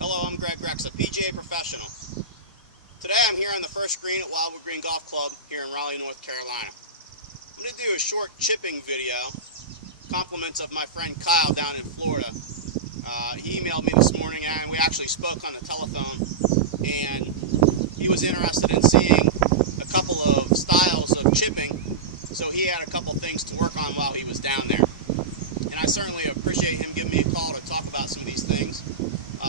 Hello, I'm Greg Rex, a PGA professional. Today I'm here on the first green at Wildwood Green Golf Club here in Raleigh, North Carolina. I'm going to do a short chipping video, compliments of my friend Kyle down in Florida. He emailed me this morning and we actually spoke on the telephone, and he was interested in seeing a couple of styles of chipping, so he had a couple things to work on while he was down there. And I certainly appreciate him giving me a call to talk about some of these things.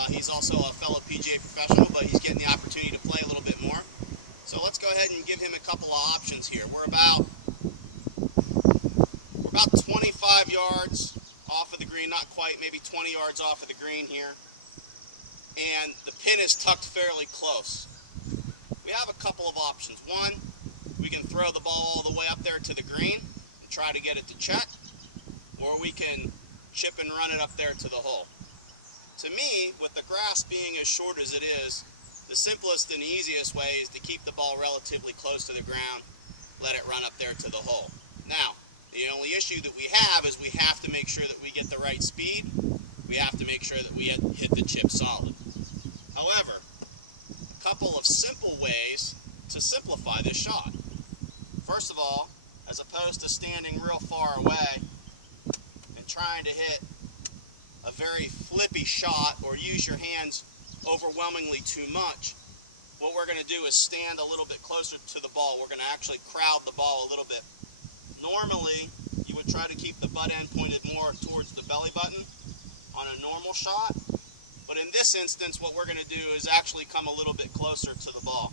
He's also a fellow PGA professional, but he's getting the opportunity to play a little bit more. So let's go ahead and give him a couple of options here. We're about 25 yards off of the green, not quite, maybe 20 yards off of the green here. And the pin is tucked fairly close. We have a couple of options. One, we can throw the ball all the way up there to the green and try to get it to check, or we can chip and run it up there to the hole. To me, with the grass being as short as it is, the simplest and easiest way is to keep the ball relatively close to the ground, let it run up there to the hole. Now, the only issue that we have is we have to make sure that we get the right speed. We have to make sure that we hit the chip solid. However, a couple of simple ways to simplify this shot. First of all, as opposed to standing real far away and trying to hit a very flippy shot or use your hands overwhelmingly too much, what we're going to do is stand a little bit closer to the ball. We're going to actually crowd the ball a little bit. Normally, you would try to keep the butt end pointed more towards the belly button on a normal shot, but in this instance, what we're going to do is actually come a little bit closer to the ball.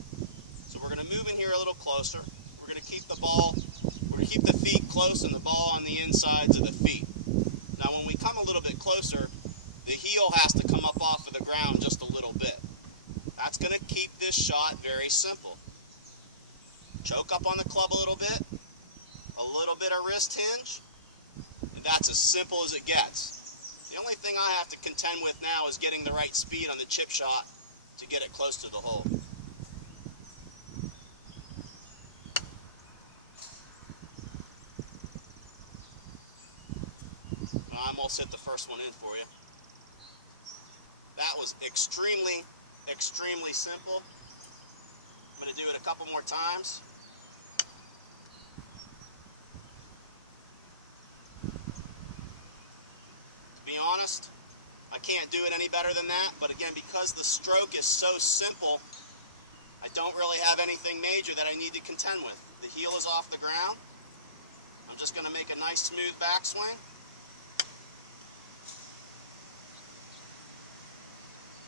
So we're going to move in here a little closer. We're going to keep the ball, we're going to keep the feet close and the ball on the insides of the feet. Now when we come a little bit closer, the heel has to come up off of the ground just a little bit. That's going to keep this shot very simple. Choke up on the club a little bit of wrist hinge, and that's as simple as it gets. The only thing I have to contend with now is getting the right speed on the chip shot to get it close to the hole. I almost hit the first one in for you. That was extremely simple. I'm going to do it a couple more times. To be honest, I can't do it any better than that, but again, because the stroke is so simple, I don't really have anything major that I need to contend with. The heel is off the ground. I'm just going to make a nice smooth backswing.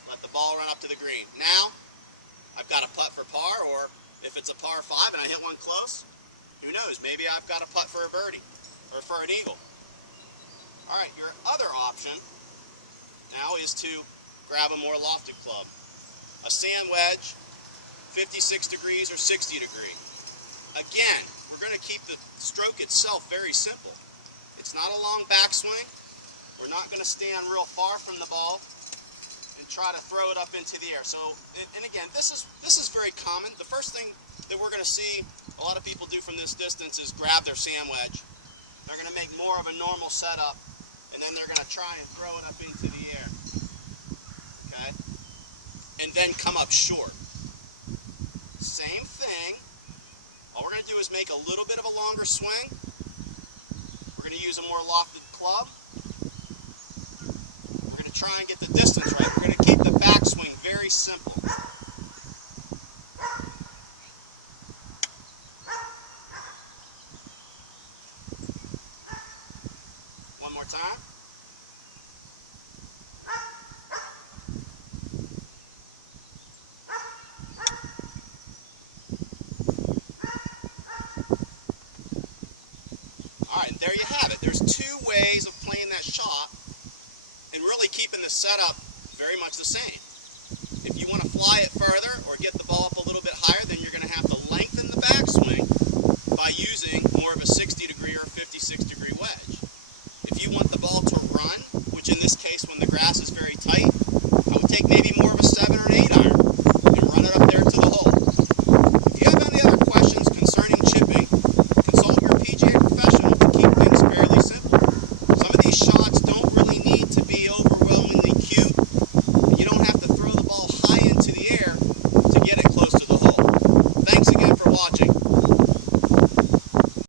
Let the ball run up to the green. Now, I've got a putt for par, or if it's a par 5 and I hit one close, who knows, maybe I've got a putt for a birdie, or for an eagle. Alright, your other option now is to grab a more lofted club. A sand wedge, 56 degrees or 60 degree. Again, we're going to keep the stroke itself very simple. It's not a long backswing. We're not going to stand real far from the ball and try to throw it up into the air. So, and again, this is very common. The first thing that we're going to see a lot of people do from this distance is grab their sand wedge. They're going to make more of a normal setup, and then they're going to try and throw it up into the air. Okay? And then come up short. Same thing. All we're going to do is make a little bit of a longer swing. We're going to use a more lofted club. We're going to try and get the distance right. We're going to keep the backswing very simple. One more time. Alright, there you have it. There's two ways of playing that shot and really keeping the setup very much the same. If you want to fly it further or get the ball up a little bit higher, then you're going to have to lengthen the backswing by using more of a 60 degree or 56 degree wedge. If you want the ball to run, which in this case when the grass is very tight, I would take maybe more of a 7 or an 8 iron and run it up there to the hole. If you have any other questions concerning chipping, consult your PGA professional to keep things fairly simple. Some of these shots don't really need to be overwhelmingly cute. You don't have to throw watching.